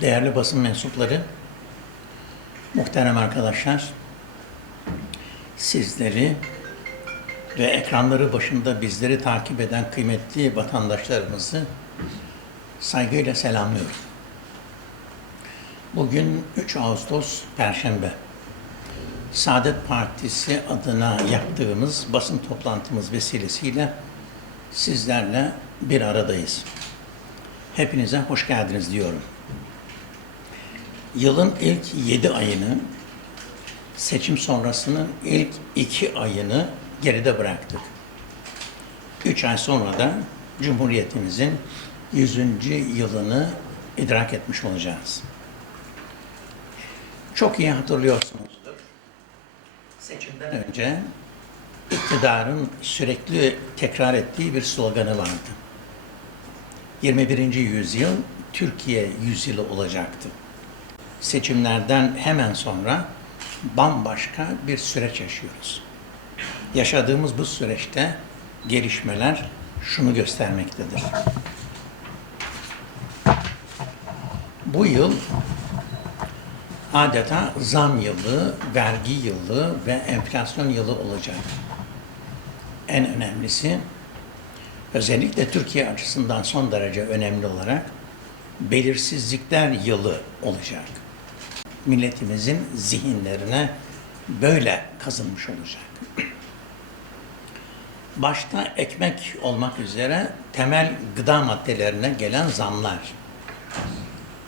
değerli basın mensupları, muhterem arkadaşlar, sizleri ve ekranları başında bizleri takip eden kıymetli vatandaşlarımızı saygıyla selamlıyorum. Bugün 3 Ağustos Perşembe. Saadet Partisi adına yaptığımız basın toplantımız vesilesiyle sizlerle bir aradayız. Hepinize hoş geldiniz diyorum. Yılın ilk 7 ayını, seçim sonrasının ilk 2 ayını geride bıraktık. 3 ay sonra da Cumhuriyetimizin 100. yılını idrak etmiş olacağız. Çok iyi hatırlıyorsunuzdur. Seçimden önce iktidarın sürekli tekrar ettiği bir sloganı vardı. 21. yüzyıl Türkiye yüzyılı olacaktı. Seçimlerden hemen sonra bambaşka bir süreç yaşıyoruz. Yaşadığımız bu süreçte gelişmeler şunu göstermektedir. Bu yıl adeta zam yılı, vergi yılı ve enflasyon yılı olacak. En önemlisi özellikle Türkiye açısından son derece önemli olarak belirsizlikler yılı olacak. Milletimizin zihinlerine böyle kazınmış olacak. Başta ekmek olmak üzere temel gıda maddelerine gelen zamlar,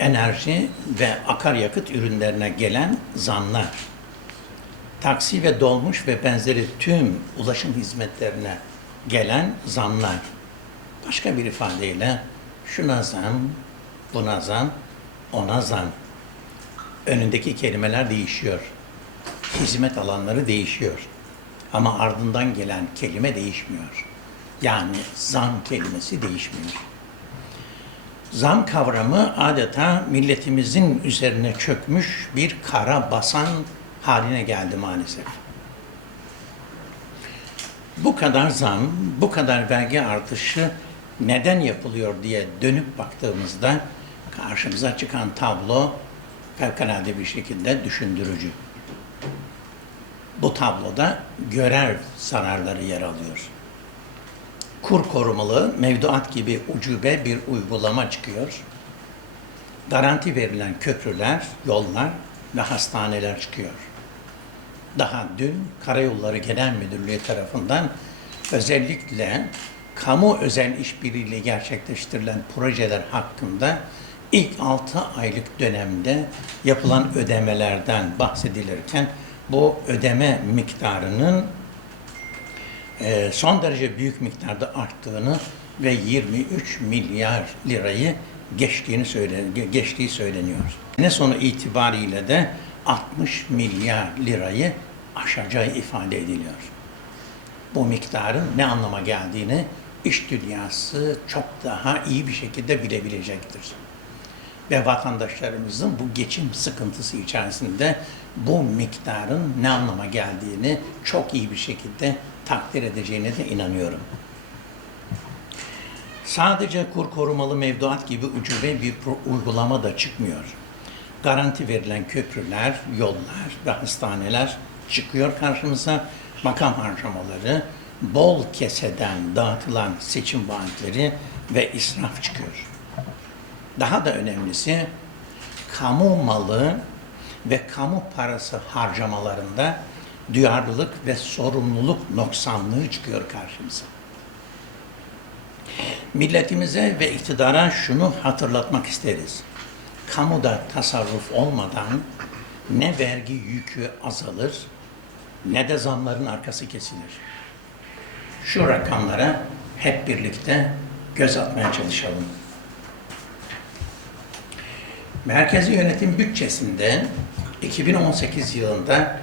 enerji ve akaryakıt ürünlerine gelen zamlar, taksi ve dolmuş ve benzeri tüm ulaşım hizmetlerine gelen zamlar. Başka bir ifadeyle şuna zam, buna zam, ona zam. Önündeki kelimeler değişiyor. Hizmet alanları değişiyor. Ama ardından gelen kelime değişmiyor. Yani zam kelimesi değişmiyor. Zam kavramı adeta milletimizin üzerine çökmüş bir kara basan haline geldi maalesef. Bu kadar zam, bu kadar vergi artışı neden yapılıyor diye dönüp baktığımızda karşımıza çıkan tablo fevkalade bir şekilde düşündürücü. Bu tabloda görev zararları yer alıyor. Kur korumalı mevduat gibi ucube bir uygulama çıkıyor. Garanti verilen köprüler, yollar ve hastaneler çıkıyor. Daha dün Karayolları Genel Müdürlüğü tarafından özellikle kamu özel işbirliğiyle gerçekleştirilen projeler hakkında ilk 6 aylık dönemde yapılan ödemelerden bahsedilirken bu ödeme miktarının e, son derece büyük miktarda arttığını ve 23 milyar lirayı geçtiğini söyle, geçtiği söyleniyor. Ne sonu itibariyle de 60 milyar lirayı aşacağı ifade ediliyor. Bu miktarın ne anlama geldiğini iş dünyası çok daha iyi bir şekilde bilebilecektir. Ve vatandaşlarımızın bu geçim sıkıntısı içerisinde bu miktarın ne anlama geldiğini çok iyi bir şekilde takdir edeceğine de inanıyorum. Sadece kur korumalı mevduat gibi ucube bir uygulama da çıkmıyor. Garanti verilen köprüler, yollar ve hastaneler çıkıyor karşımıza. Makam harcamaları, bol keseden dağıtılan seçim vaatleri ve israf çıkıyor. Daha da önemlisi kamu malı ve kamu parası harcamalarında duyarlılık ve sorumluluk noksanlığı çıkıyor karşımıza. Milletimize ve iktidara şunu hatırlatmak isteriz. Kamuda tasarruf olmadan ne vergi yükü azalır ne de zamların arkası kesilir. Şu rakamlara hep birlikte göz atmaya çalışalım. Merkezi yönetim bütçesinde 2018 yılında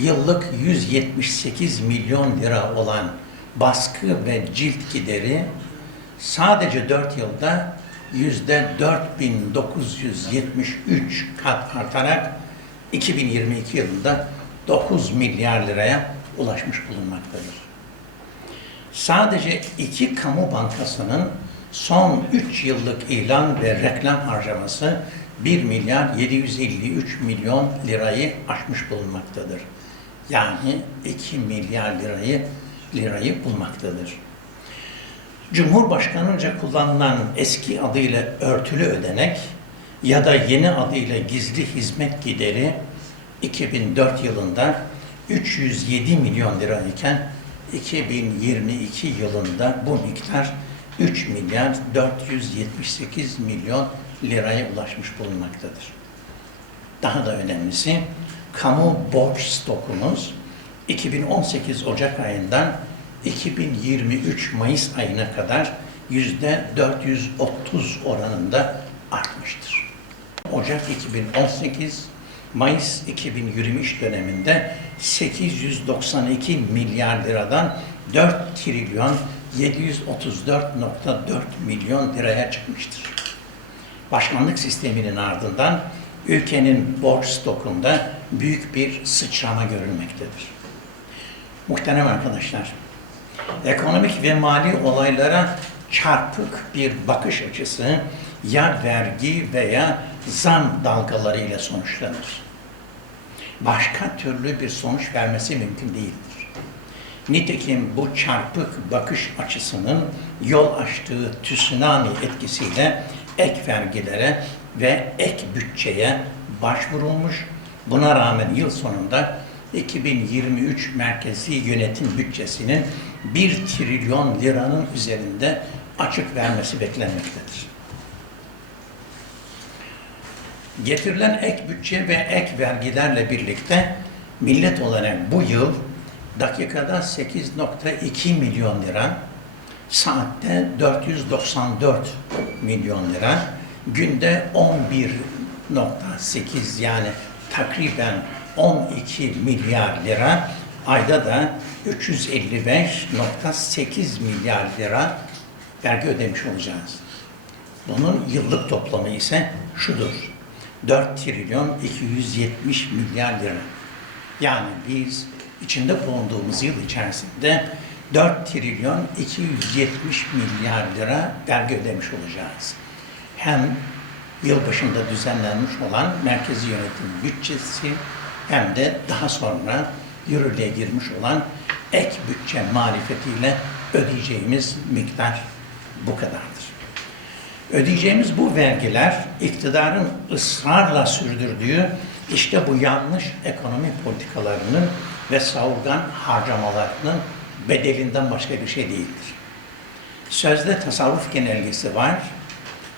yıllık 178 milyon lira olan baskı ve cilt gideri sadece 4 yılda yüzde 4973 kat artarak 2022 yılında 9 milyar liraya ulaşmış bulunmaktadır. Sadece iki kamu bankasının son 3 yıllık ilan ve reklam harcaması 1 milyar 753 milyon lirayı aşmış bulunmaktadır. Yani 2 milyar lirayı lirayı bulmaktadır. Cumhurbaşkanınca kullanılan eski adıyla örtülü ödenek ya da yeni adıyla gizli hizmet gideri 2004 yılında 307 milyon lira iken 2022 yılında bu miktar 3 milyar 478 milyon liraya ulaşmış bulunmaktadır. Daha da önemlisi kamu borç stokumuz 2018 Ocak ayından 2023 Mayıs ayına kadar yüzde 430 oranında artmıştır. Ocak 2018 Mayıs 2023 döneminde 892 milyar liradan 4 trilyon 734.4 milyon liraya çıkmıştır. Başkanlık sisteminin ardından ülkenin borç stokunda büyük bir sıçrama görülmektedir. Muhterem arkadaşlar, ekonomik ve mali olaylara çarpık bir bakış açısı ya vergi veya zam dalgalarıyla sonuçlanır. Başka türlü bir sonuç vermesi mümkün değildir. Nitekim bu çarpık bakış açısının yol açtığı tsunami etkisiyle ek vergilere ve ek bütçeye başvurulmuş. Buna rağmen yıl sonunda 2023 merkezi yönetim bütçesinin 1 trilyon liranın üzerinde açık vermesi beklenmektedir. Getirilen ek bütçe ve ek vergilerle birlikte millet olarak bu yıl dakikada 8.2 milyon lira, saatte 494 milyon lira, günde 11.8 yani takriben 12 milyar lira, ayda da 355.8 milyar lira vergi ödemiş olacağız. Bunun yıllık toplamı ise şudur. 4 trilyon 270 milyar lira. Yani biz içinde bulunduğumuz yıl içerisinde 4 trilyon 270 milyar lira vergi ödemiş olacağız. Hem yıl başında düzenlenmiş olan merkezi yönetim bütçesi hem de daha sonra yürürlüğe girmiş olan ek bütçe marifetiyle ödeyeceğimiz miktar bu kadardır. Ödeyeceğimiz bu vergiler iktidarın ısrarla sürdürdüğü işte bu yanlış ekonomi politikalarının ve savurgan harcamalarının bedelinden başka bir şey değildir. Sözde tasarruf genelgesi var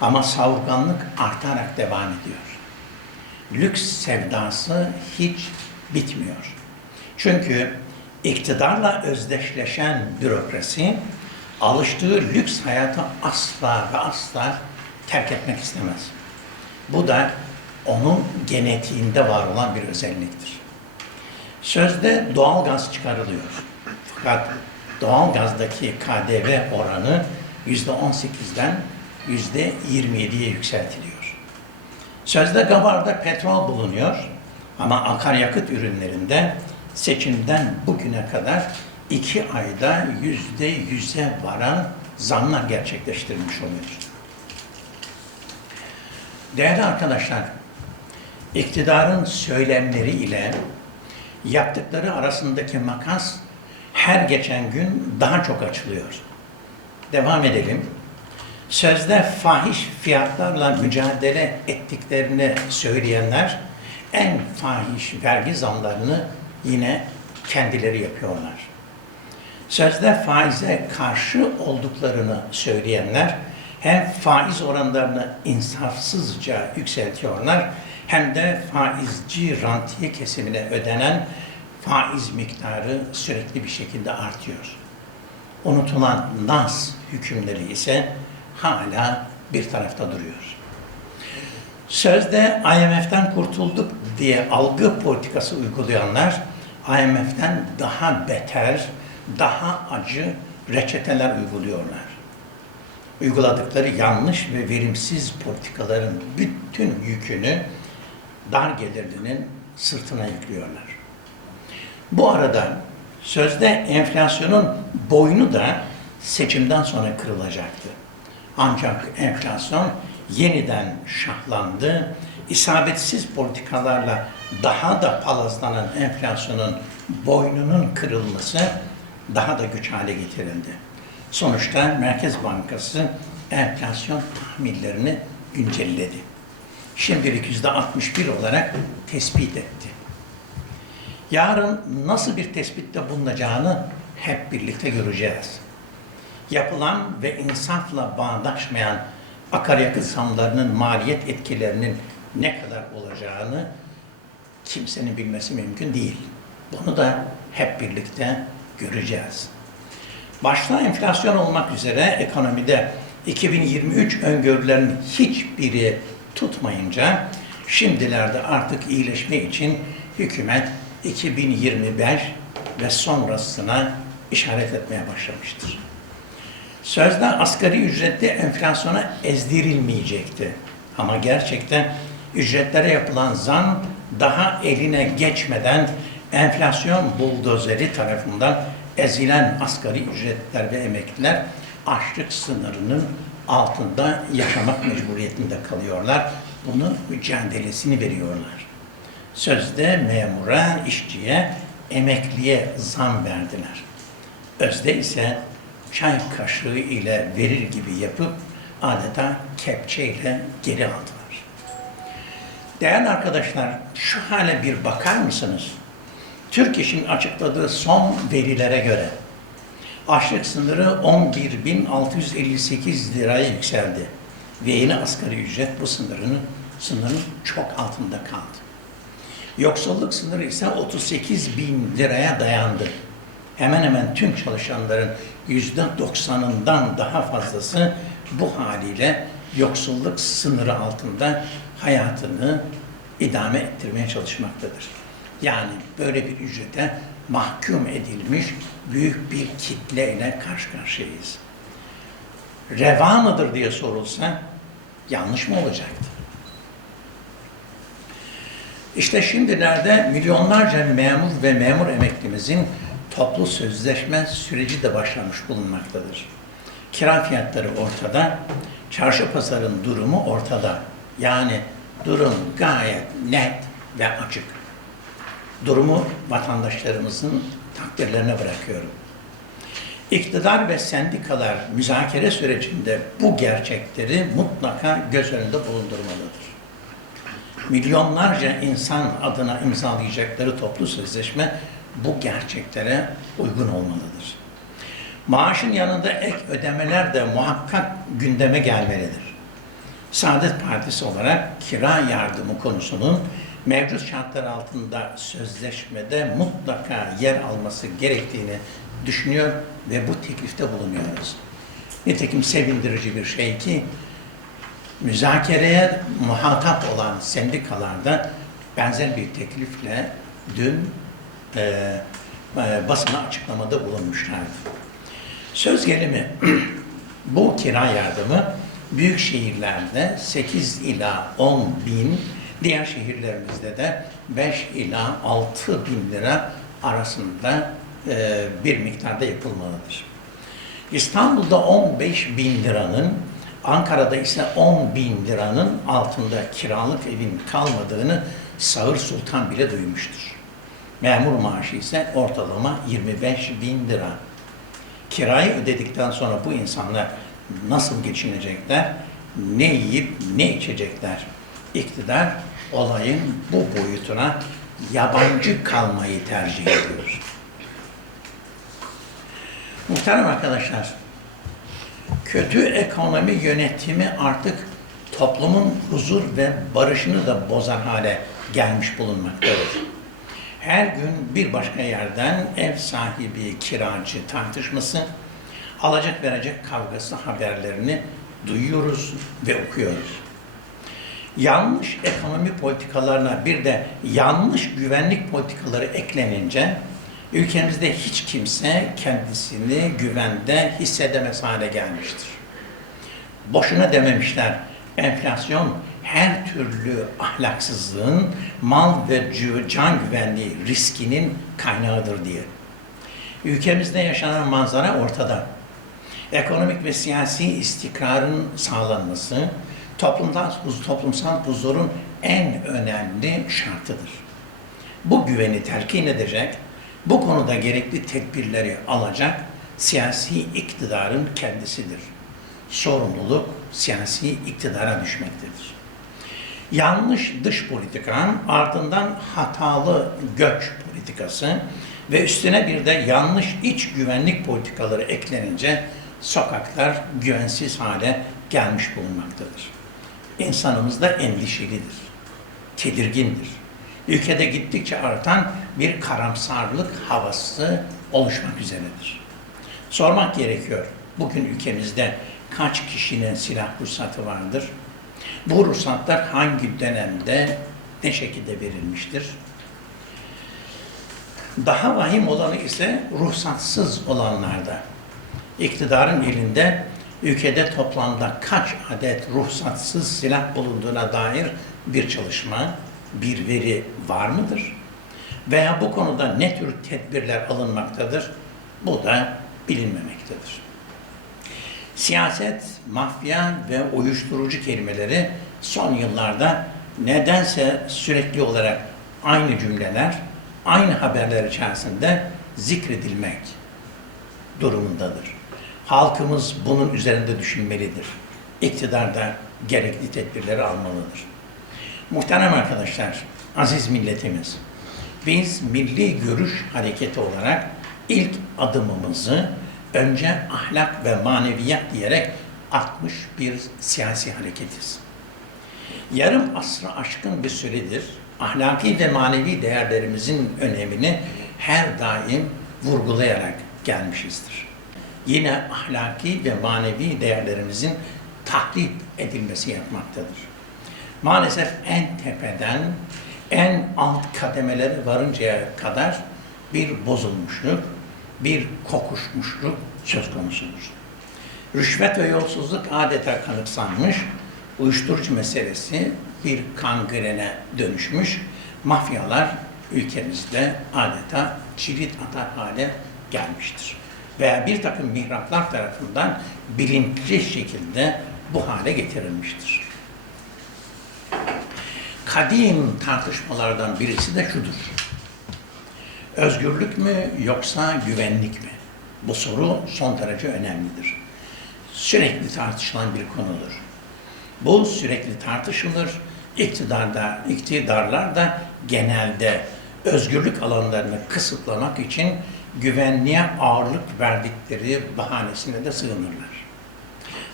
ama savurganlık artarak devam ediyor. Lüks sevdası hiç bitmiyor. Çünkü iktidarla özdeşleşen bürokrasi alıştığı lüks hayatı asla ve asla terk etmek istemez. Bu da onun genetiğinde var olan bir özelliktir. Sözde doğal gaz çıkarılıyor. Fakat doğal gazdaki KDV oranı yüzde 18'den yüzde 27'ye yükseltiliyor. Sözde Gabar'da petrol bulunuyor ama akaryakıt ürünlerinde seçimden bugüne kadar iki ayda yüzde yüze varan zamlar gerçekleştirmiş oluyor. Değerli arkadaşlar, iktidarın söylemleri ile yaptıkları arasındaki makas her geçen gün daha çok açılıyor. Devam edelim. Sözde fahiş fiyatlarla mücadele ettiklerini söyleyenler en fahiş vergi zamlarını yine kendileri yapıyorlar. Sözde faize karşı olduklarını söyleyenler hem faiz oranlarını insafsızca yükseltiyorlar hem de faizci rantiye kesimine ödenen faiz miktarı sürekli bir şekilde artıyor. Unutulan nas hükümleri ise hala bir tarafta duruyor. Sözde IMF'den kurtulduk diye algı politikası uygulayanlar IMF'den daha beter, daha acı reçeteler uyguluyorlar. Uyguladıkları yanlış ve verimsiz politikaların bütün yükünü dar gelirlinin sırtına yüklüyorlar. Bu arada sözde enflasyonun boynu da seçimden sonra kırılacaktı. Ancak enflasyon yeniden şahlandı. İsabetsiz politikalarla daha da palazlanan enflasyonun boynunun kırılması daha da güç hale getirildi. Sonuçta Merkez Bankası enflasyon tahminlerini güncelledi. Şimdilik yüzde 61 olarak tespit etti. Yarın nasıl bir tespitte bulunacağını hep birlikte göreceğiz. Yapılan ve insafla bağdaşmayan akaryakıt zamlarının maliyet etkilerinin ne kadar olacağını kimsenin bilmesi mümkün değil. Bunu da hep birlikte göreceğiz. Başta enflasyon olmak üzere ekonomide 2023 öngörülerinin hiçbiri tutmayınca şimdilerde artık iyileşme için hükümet 2025 ve sonrasına işaret etmeye başlamıştır. Sözde asgari ücretli enflasyona ezdirilmeyecekti. Ama gerçekten ücretlere yapılan zam daha eline geçmeden enflasyon buldozeri tarafından ezilen asgari ücretler ve emekliler açlık sınırının altında yaşamak mecburiyetinde kalıyorlar. Bunu mücadelesini veriyorlar. Sözde memura, işçiye, emekliye zam verdiler. Özde ise çay kaşığı ile verir gibi yapıp adeta kepçeyle geri aldılar. Değerli arkadaşlar, şu hale bir bakar mısınız? Türk İş'in açıkladığı son verilere göre açlık sınırı 11.658 liraya yükseldi. Ve yeni asgari ücret bu sınırın, sınırın çok altında kaldı. Yoksulluk sınırı ise 38 bin liraya dayandı. Hemen hemen tüm çalışanların yüzde doksanından daha fazlası bu haliyle yoksulluk sınırı altında hayatını idame ettirmeye çalışmaktadır. Yani böyle bir ücrete mahkum edilmiş büyük bir kitleyle karşı karşıyayız. Reva mıdır diye sorulsa yanlış mı olacaktı? İşte şimdilerde milyonlarca memur ve memur emeklimizin toplu sözleşme süreci de başlamış bulunmaktadır. Kira fiyatları ortada, çarşı pazarın durumu ortada. Yani durum gayet net ve açık. Durumu vatandaşlarımızın takdirlerine bırakıyorum. İktidar ve sendikalar müzakere sürecinde bu gerçekleri mutlaka göz önünde bulundurmalıdır milyonlarca insan adına imzalayacakları toplu sözleşme bu gerçeklere uygun olmalıdır. Maaşın yanında ek ödemeler de muhakkak gündeme gelmelidir. Saadet Partisi olarak kira yardımı konusunun mevcut şartlar altında sözleşmede mutlaka yer alması gerektiğini düşünüyor ve bu teklifte bulunuyoruz. Nitekim sevindirici bir şey ki müzakereye muhatap olan sendikalarda benzer bir teklifle dün e, e, basına açıklamada bulunmuşlardı. Söz gelimi bu kira yardımı büyük şehirlerde 8 ila 10 bin, diğer şehirlerimizde de 5 ila 6 bin lira arasında e, bir miktarda yapılmalıdır. İstanbul'da 15 bin liranın Ankara'da ise 10 bin liranın altında kiralık evin kalmadığını Sağır Sultan bile duymuştur. Memur maaşı ise ortalama 25 bin lira. Kirayı ödedikten sonra bu insanlar nasıl geçinecekler, ne yiyip ne içecekler? İktidar olayın bu boyutuna yabancı kalmayı tercih ediyor. Muhterem arkadaşlar, kötü ekonomi yönetimi artık toplumun huzur ve barışını da bozar hale gelmiş bulunmaktadır. Her gün bir başka yerden ev sahibi, kiracı tartışması, alacak verecek kavgası haberlerini duyuyoruz ve okuyoruz. Yanlış ekonomi politikalarına bir de yanlış güvenlik politikaları eklenince ülkemizde hiç kimse kendisini güvende hissedemez hale gelmiştir. Boşuna dememişler, enflasyon her türlü ahlaksızlığın mal ve can güvenliği riskinin kaynağıdır diye. Ülkemizde yaşanan manzara ortada. Ekonomik ve siyasi istikrarın sağlanması, toplumsal, toplumsal huzurun en önemli şartıdır. Bu güveni telkin edecek, bu konuda gerekli tedbirleri alacak siyasi iktidarın kendisidir. Sorumluluk siyasi iktidara düşmektedir. Yanlış dış politikan, ardından hatalı göç politikası ve üstüne bir de yanlış iç güvenlik politikaları eklenince sokaklar güvensiz hale gelmiş bulunmaktadır. İnsanımız da endişelidir, tedirgindir. Ülkede gittikçe artan bir karamsarlık havası oluşmak üzeredir. Sormak gerekiyor, bugün ülkemizde kaç kişinin silah ruhsatı vardır? Bu ruhsatlar hangi dönemde, ne şekilde verilmiştir? Daha vahim olanı ise ruhsatsız olanlarda. İktidarın elinde ülkede toplamda kaç adet ruhsatsız silah bulunduğuna dair bir çalışma, bir veri var mıdır? Veya bu konuda ne tür tedbirler alınmaktadır? Bu da bilinmemektedir. Siyaset, mafya ve uyuşturucu kelimeleri son yıllarda nedense sürekli olarak aynı cümleler, aynı haberler içerisinde zikredilmek durumundadır. Halkımız bunun üzerinde düşünmelidir. İktidar da gerekli tedbirleri almalıdır. Muhterem arkadaşlar, aziz milletimiz, biz Milli Görüş Hareketi olarak ilk adımımızı önce ahlak ve maneviyat diyerek atmış bir siyasi hareketiz. Yarım asrı aşkın bir süredir ahlaki ve manevi değerlerimizin önemini her daim vurgulayarak gelmişizdir. Yine ahlaki ve manevi değerlerimizin tahrip edilmesi yapmaktadır. Maalesef en tepeden en alt kademelere varıncaya kadar bir bozulmuşluk, bir kokuşmuşluk söz konusudur. Rüşvet ve yolsuzluk adeta kanıksanmış, uyuşturucu meselesi bir kangrene dönüşmüş, mafyalar ülkemizde adeta çirit atar hale gelmiştir. Veya bir takım mihraplar tarafından bilinçli şekilde bu hale getirilmiştir. Kadim tartışmalardan birisi de şudur. Özgürlük mü yoksa güvenlik mi? Bu soru son derece önemlidir. Sürekli tartışılan bir konudur. Bu sürekli tartışılır. İktidarda, iktidarlar da genelde özgürlük alanlarını kısıtlamak için güvenliğe ağırlık verdikleri bahanesine de sığınırlar.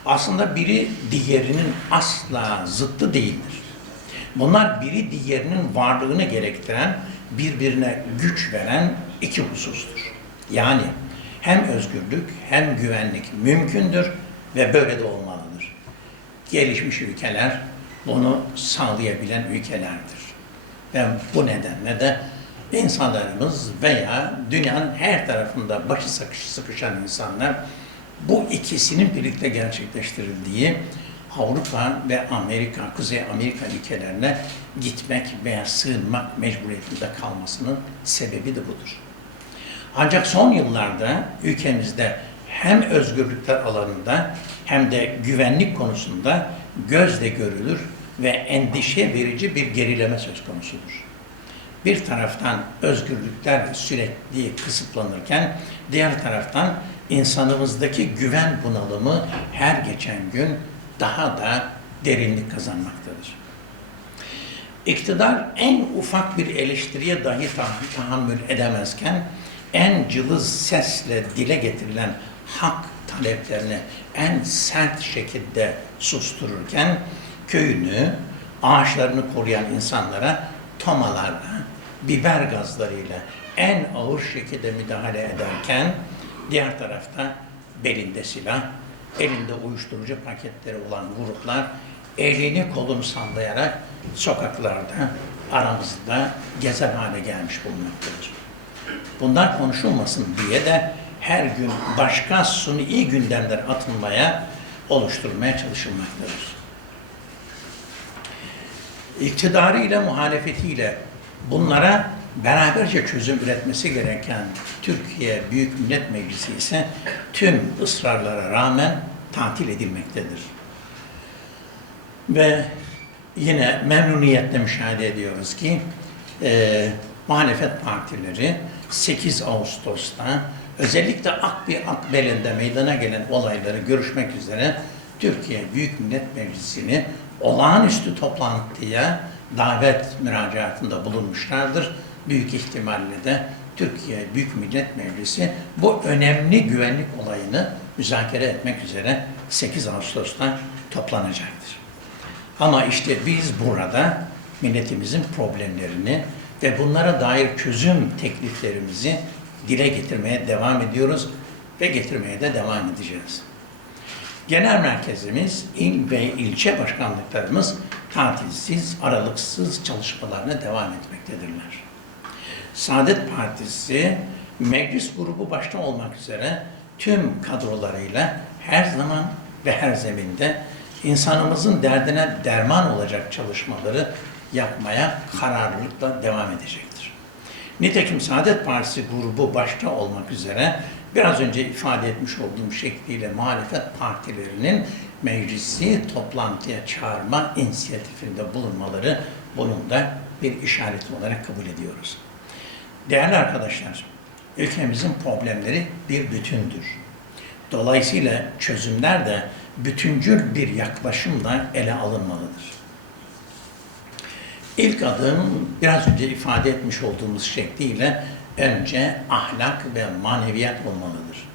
Aslında biri diğerinin asla zıttı değildir. Bunlar biri diğerinin varlığını gerektiren, birbirine güç veren iki husustur. Yani hem özgürlük hem güvenlik mümkündür ve böyle de olmalıdır. Gelişmiş ülkeler bunu sağlayabilen ülkelerdir. Ve bu nedenle de insanlarımız veya dünyanın her tarafında başı sıkışan insanlar bu ikisinin birlikte gerçekleştirildiği Avrupa ve Amerika, Kuzey Amerika ülkelerine gitmek veya sığınmak mecburiyetinde kalmasının sebebi de budur. Ancak son yıllarda ülkemizde hem özgürlükler alanında hem de güvenlik konusunda gözle görülür ve endişe verici bir gerileme söz konusudur. Bir taraftan özgürlükler sürekli kısıtlanırken diğer taraftan insanımızdaki güven bunalımı her geçen gün daha da derinlik kazanmaktadır. İktidar en ufak bir eleştiriye dahi tahammül edemezken en cılız sesle dile getirilen hak taleplerini en sert şekilde sustururken köyünü, ağaçlarını koruyan insanlara tomalarla, biber gazlarıyla en ağır şekilde müdahale ederken diğer tarafta belinde silah, elinde uyuşturucu paketleri olan gruplar elini kolunu sallayarak sokaklarda aramızda gezer hale gelmiş bulunmaktadır. Bunlar konuşulmasın diye de her gün başka suni gündemler atılmaya, oluşturmaya çalışılmaktadır. İktidarıyla, muhalefetiyle bunlara beraberce çözüm üretmesi gereken Türkiye Büyük Millet Meclisi ise tüm ısrarlara rağmen tatil edilmektedir. Ve yine memnuniyetle müşahede ediyoruz ki e, muhalefet partileri 8 Ağustos'ta özellikle Akbi Akbel'inde meydana gelen olayları görüşmek üzere Türkiye Büyük Millet Meclisi'ni olağanüstü toplantıya davet müracaatında bulunmuşlardır. Büyük ihtimalle de Türkiye Büyük Millet Meclisi bu önemli güvenlik olayını müzakere etmek üzere 8 Ağustos'ta toplanacaktır. Ama işte biz burada milletimizin problemlerini ve bunlara dair çözüm tekliflerimizi dile getirmeye devam ediyoruz ve getirmeye de devam edeceğiz. Genel merkezimiz, il ve ilçe başkanlıklarımız tatilsiz, aralıksız çalışmalarına devam etmektedirler. Saadet Partisi meclis grubu başta olmak üzere tüm kadrolarıyla her zaman ve her zeminde insanımızın derdine derman olacak çalışmaları yapmaya kararlılıkla devam edecektir. Nitekim Saadet Partisi grubu başta olmak üzere biraz önce ifade etmiş olduğum şekliyle muhalefet partilerinin meclisi toplantıya çağırma inisiyatifinde bulunmaları bunun da bir işaret olarak kabul ediyoruz. Değerli arkadaşlar, ülkemizin problemleri bir bütündür. Dolayısıyla çözümler de bütüncül bir yaklaşımla ele alınmalıdır. İlk adım biraz önce ifade etmiş olduğumuz şekliyle önce ahlak ve maneviyat olmalıdır.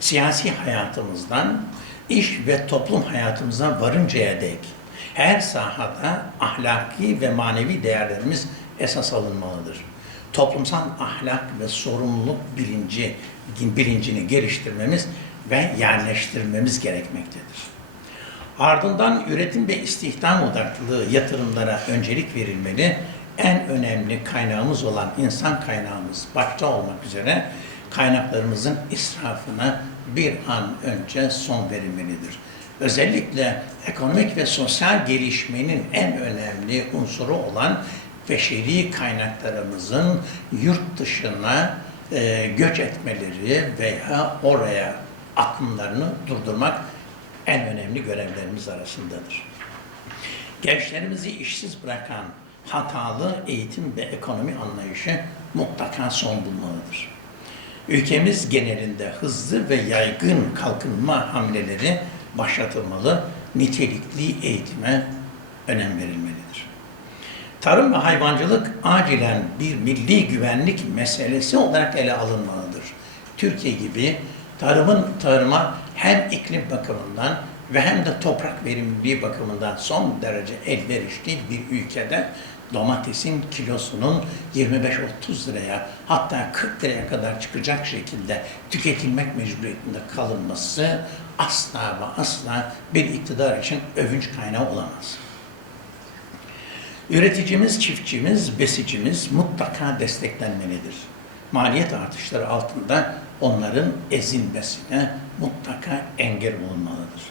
Siyasi hayatımızdan iş ve toplum hayatımıza varıncaya dek her sahada ahlaki ve manevi değerlerimiz esas alınmalıdır. Toplumsal ahlak ve sorumluluk bilinci bilincini geliştirmemiz ve yerleştirmemiz gerekmektedir. Ardından üretim ve istihdam odaklı yatırımlara öncelik verilmeli. En önemli kaynağımız olan insan kaynağımız başta olmak üzere kaynaklarımızın israfına bir an önce son verilmelidir. Özellikle ekonomik ve sosyal gelişmenin en önemli unsuru olan beşeri kaynaklarımızın yurt dışına e, göç etmeleri veya oraya akımlarını durdurmak en önemli görevlerimiz arasındadır. Gençlerimizi işsiz bırakan hatalı eğitim ve ekonomi anlayışı mutlaka son bulmalıdır. Ülkemiz genelinde hızlı ve yaygın kalkınma hamleleri başlatılmalı, nitelikli eğitime önem verilmelidir. Tarım ve hayvancılık acilen bir milli güvenlik meselesi olarak ele alınmalıdır. Türkiye gibi tarımın tarıma hem iklim bakımından ve hem de toprak verimliliği bakımından son derece elverişli bir ülkede domatesin kilosunun 25-30 liraya hatta 40 liraya kadar çıkacak şekilde tüketilmek mecburiyetinde kalınması asla ve asla bir iktidar için övünç kaynağı olamaz. Üreticimiz, çiftçimiz, besicimiz mutlaka desteklenmelidir. Maliyet artışları altında onların ezilmesine mutlaka engel olunmalıdır.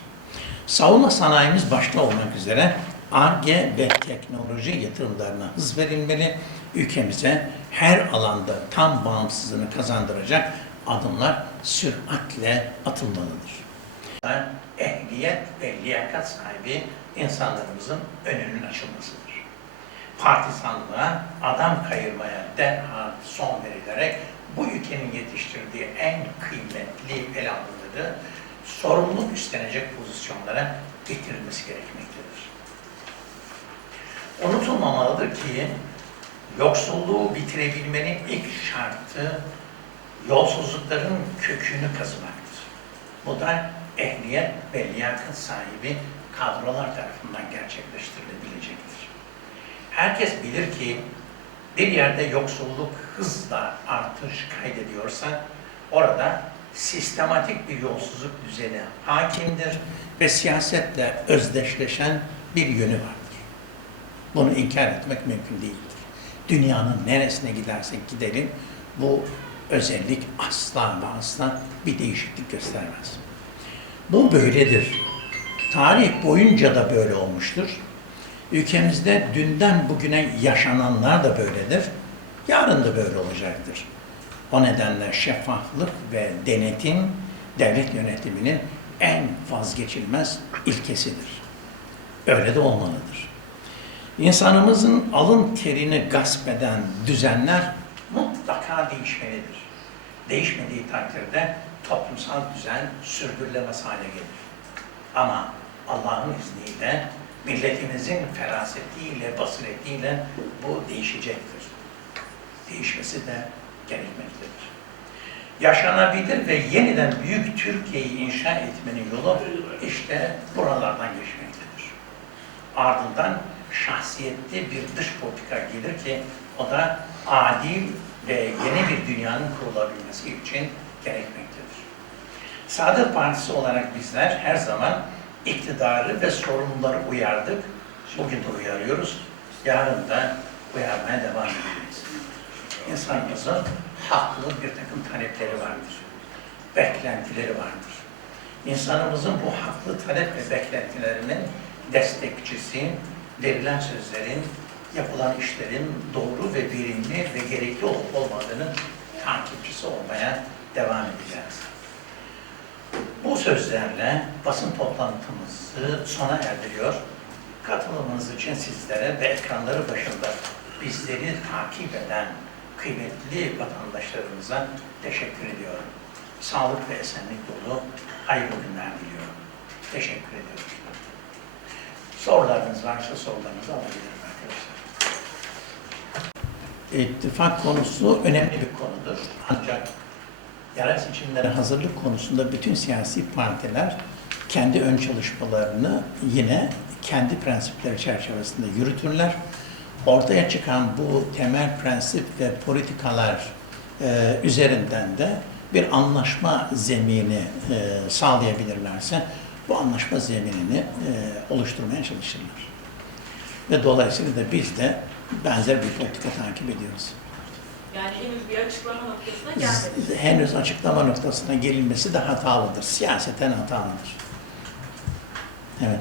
Savunma sanayimiz başta olmak üzere ARGE ve teknoloji yatırımlarına hız verilmeli, ülkemize her alanda tam bağımsızlığını kazandıracak adımlar süratle atılmalıdır. Ehliyet ve liyakat sahibi insanlarımızın önünün açılmasıdır. Partizanlığa, adam kayırmaya derhal son verilerek bu ülkenin yetiştirdiği en kıymetli elemanları sorumluluk üstlenecek pozisyonlara getirilmesi gerekmektedir. Unutulmamalıdır ki yoksulluğu bitirebilmenin ilk şartı yolsuzlukların kökünü kazımaktır. Bu da ehliyet ve liyakat sahibi kadrolar tarafından gerçekleştirilebilecektir. Herkes bilir ki bir yerde yoksulluk hızla artış kaydediyorsa orada sistematik bir yolsuzluk düzeni hakimdir ve siyasetle özdeşleşen bir yönü vardır. Bunu inkar etmek mümkün değildir. Dünyanın neresine gidersek gidelim bu özellik asla ve asla bir değişiklik göstermez. Bu böyledir. Tarih boyunca da böyle olmuştur. Ülkemizde dünden bugüne yaşananlar da böyledir. Yarın da böyle olacaktır. O nedenle şeffaflık ve denetim devlet yönetiminin en vazgeçilmez ilkesidir. Öyle de olmalıdır. İnsanımızın alın terini gasp eden düzenler mutlaka değişmelidir. Değişmediği takdirde toplumsal düzen sürdürülemez hale gelir. Ama Allah'ın izniyle, milletimizin ferasetiyle, basiretiyle bu değişecektir. Değişmesi de gerekmektedir. Yaşanabilir ve yeniden büyük Türkiye'yi inşa etmenin yolu işte buralardan geçmektedir. Ardından şahsiyetli bir dış politika gelir ki o da adil ve yeni bir dünyanın kurulabilmesi için gerekmektedir. Saadet Partisi olarak bizler her zaman iktidarı ve sorunları uyardık. Bugün de uyarıyoruz. Yarın da uyarmaya devam edeceğiz. İnsanımızın haklı bir takım talepleri vardır. Beklentileri vardır. İnsanımızın bu haklı talep ve beklentilerinin destekçisi, verilen sözlerin, yapılan işlerin doğru ve verimli ve gerekli olup olmadığının takipçisi olmaya devam edeceğiz. Bu sözlerle basın toplantımızı sona erdiriyor. Katılımınız için sizlere ve ekranları başında bizleri takip eden kıymetli vatandaşlarımıza teşekkür ediyorum. Sağlık ve esenlik dolu hayırlı günler diliyorum. Teşekkür ediyorum. Sorularınız varsa sorularınızı alabilirim arkadaşlar. İttifak konusu önemli bir konudur. Ancak yerel seçimlere hazırlık konusunda bütün siyasi partiler kendi ön çalışmalarını yine kendi prensipleri çerçevesinde yürütürler. Ortaya çıkan bu temel prensip ve politikalar e, üzerinden de bir anlaşma zemini e, sağlayabilirlerse bu anlaşma zeminini e, oluşturmaya çalışırlar. Ve dolayısıyla da biz de benzer bir politika takip ediyoruz. Yani henüz bir açıklama noktasına gelmedi. henüz açıklama noktasına gelinmesi de hatalıdır. Siyaseten hatalıdır. Evet.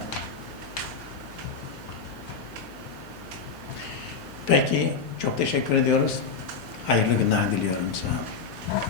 Peki, çok teşekkür ediyoruz. Hayırlı günler diliyorum. Olun.